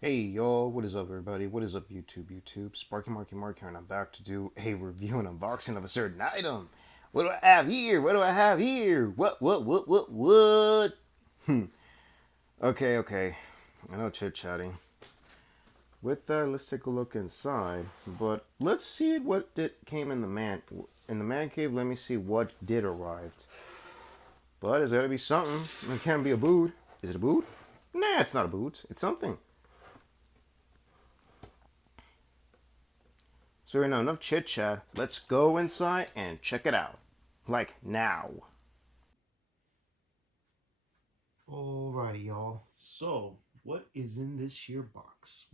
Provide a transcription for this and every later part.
Hey y'all, what is up everybody? What is up YouTube? Sparky Marky Mark here and I'm back to do a review and unboxing of a certain item. What do I have here? What do I have here? What? Okay. I know chit-chatting. With that, let's take a look inside. But let's see what came in the man cave. Let me see what did arrive. But there's gotta be something. It can't be a boot. Is it a boot? Nah, it's not a boot. It's something. So we know enough chit chat. Let's go inside and check it out. Like now. Alrighty, y'all. So, what is in this here box?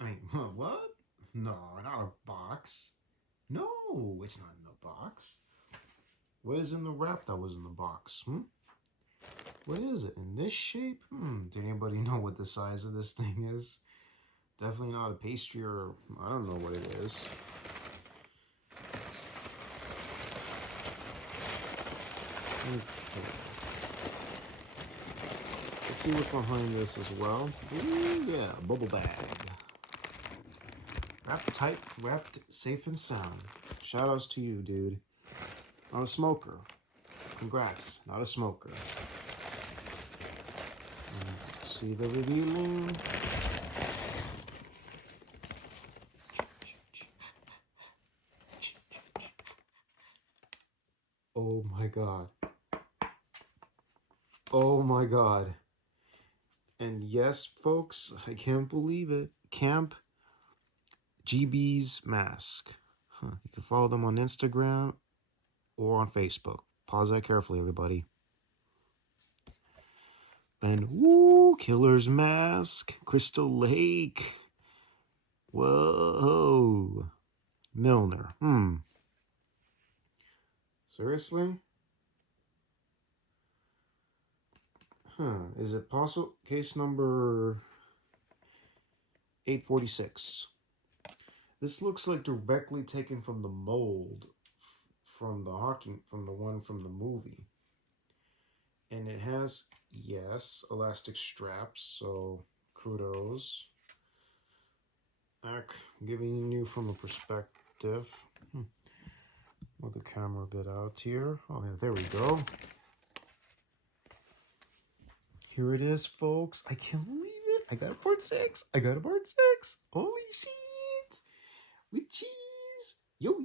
I mean, what? No, not a box. No, it's not in the box. What is in the wrap that was in the box? What is it? In this shape? Does anybody know what the size of this thing is? Definitely not a pastry or I don't know what it is. Okay. Let's see what's behind this as well. Ooh, yeah, bubble bag. Wrapped tight, wrapped safe and sound. Shoutouts to you, dude. Not a smoker. Congrats, not a smoker. Let's see the revealing. Oh my god. Oh my god. And yes, folks, I can't believe it. Camp GB's mask. You can follow them on Instagram or on Facebook. Pause that carefully, everybody. And woo, Killer's mask, Crystal Lake. Whoa, Milner. Seriously? Is it possible? Case number 846. This looks like directly taken from the mold from the one from the movie. And it has, yes, elastic straps, so kudos. I'm giving you from a perspective. Move the camera a bit out here. Oh yeah, there we go. Here it is, folks. I can't believe it. I got a part 6. Holy shit. With cheese. Yo.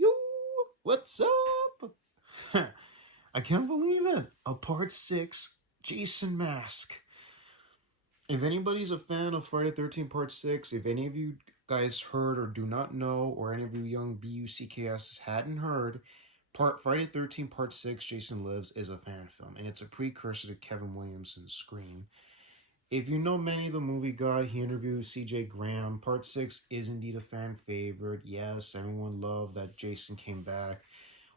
What's up? I can't believe it. A part 6 Jason mask. If anybody's a fan of Friday 13 Part 6, if any of you guys heard or do not know, or any of you young BUCKS hadn't heard, Friday 13 Part 6 Jason Lives is a fan film, and it's a precursor to Kevin Williamson's Scream. If you know Manny the Movie Guy, he interviewed CJ Graham. Part 6 is indeed a fan favorite. Yes, everyone loved that Jason came back.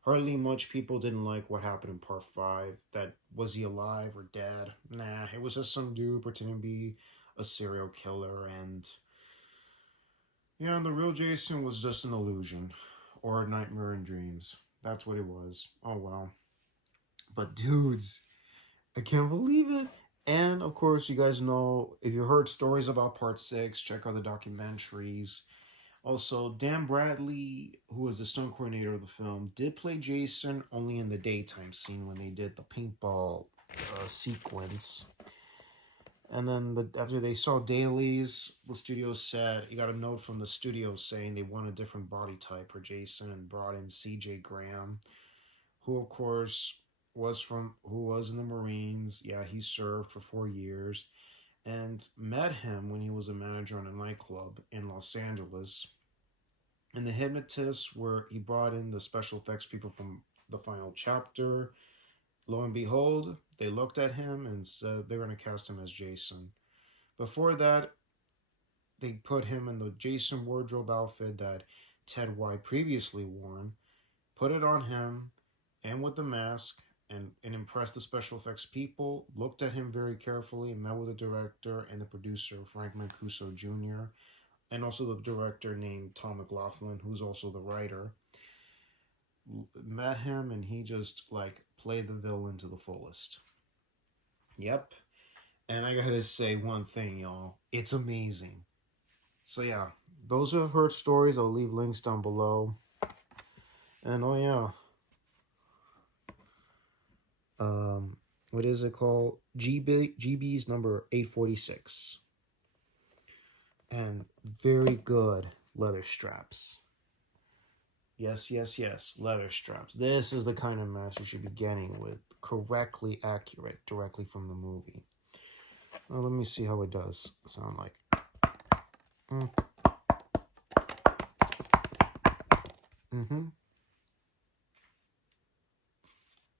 Hardly much people didn't like what happened in Part 5. That was he alive or dead? Nah, it was just some dude pretending to be a serial killer, and yeah, and the real Jason was just an illusion or a nightmare in dreams. That's what it was. Oh well. But dudes, I can't believe it. And of course, you guys know if you heard stories about Part 6, check out the documentaries. Also, Dan Bradley, who was the stunt coordinator of the film, did play Jason only in the daytime scene when they did the paintball sequence. And then after they saw dailies, the studio said, he got a note from the studio saying they want a different body type for Jason and brought in CJ Graham, who of course who was in the Marines. Yeah, he served for 4 years and met him when he was a manager in a nightclub in Los Angeles. And the hypnotists were he brought in the special effects people from the final chapter. Lo and behold, they looked at him and said they're going to cast him as Jason. Before that, they put him in the Jason wardrobe outfit that Ted White previously worn, put it on him, and with the mask, and impressed the special effects people, looked at him very carefully, and met with the director and the producer, Frank Mancuso Jr., and also the director named Tom McLaughlin, who's also the writer. Met him, and he just, like, played the villain to the fullest. Yep. And I gotta say one thing, y'all. It's amazing. So yeah, those who have heard stories, I'll leave links down below. And oh yeah, what is it called? GB's number 846, and very good leather straps. Yes, yes, yes, leather straps. This is the kind of mask you should be getting with correctly accurate, directly from the movie. Well, let me see how it does sound like. Mm-hmm.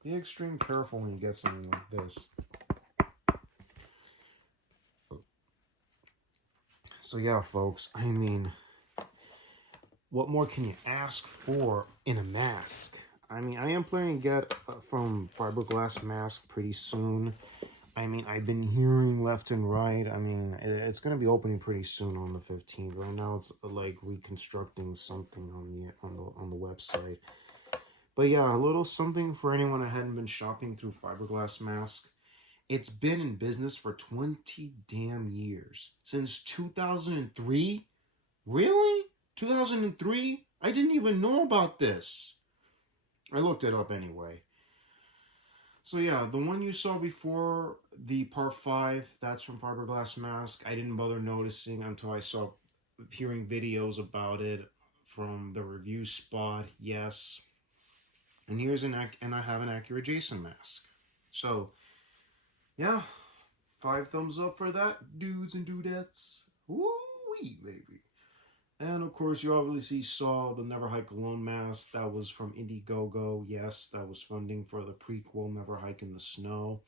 Be extreme careful when you get something like this. So yeah, folks, I mean, what more can you ask for in a mask? I mean, I am planning to get from fiberglass mask pretty soon. I mean, I've been hearing left and right. I mean, it's going to be opening pretty soon on the 15th. Right now, it's like reconstructing something on the website. But yeah, a little something for anyone that hadn't been shopping through fiberglass mask. It's been in business for 20 damn years. Since 2003? Really? 2003? I didn't even know about this. I looked it up anyway. So yeah, the one you saw before, the part 5, that's from Fiberglass Mask. I didn't bother noticing until I saw hearing videos about it from the review spot. Yes. And here's and I have an accurate Jason mask. So, yeah, 5 thumbs up for that, dudes and dudettes. Woo-wee, baby. And of course, you obviously saw the Never Hike Alone mask. That was from Indiegogo. Yes, that was funding for the prequel Never Hike in the Snow.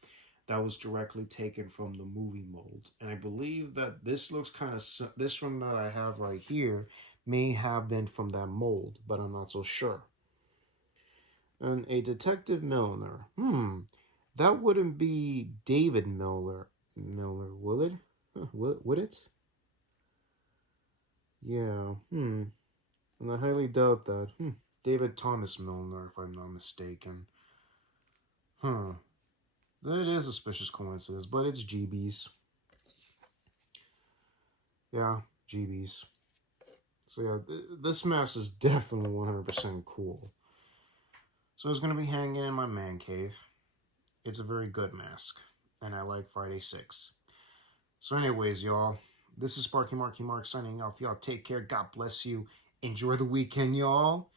That was directly taken from the movie mold. And I believe that this looks kind of... This one that I have right here may have been from that mold, but I'm not so sure. And a Detective Milner. That wouldn't be David Miller, will it? Would it? Yeah, And I highly doubt that. David Thomas Milner, if I'm not mistaken. That is a suspicious coincidence, but it's GB's. Yeah, GB's. So yeah, this mask is definitely 100% cool. So it's going to be hanging in my man cave. It's a very good mask, and I like Friday 6. So anyways, y'all, this is Sparky Marky Mark signing off. Y'all take care. God bless you. Enjoy the weekend, y'all.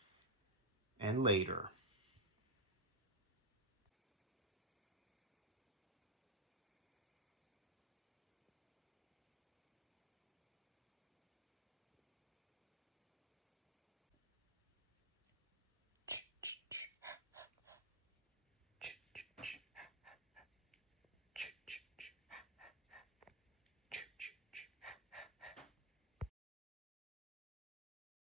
And later.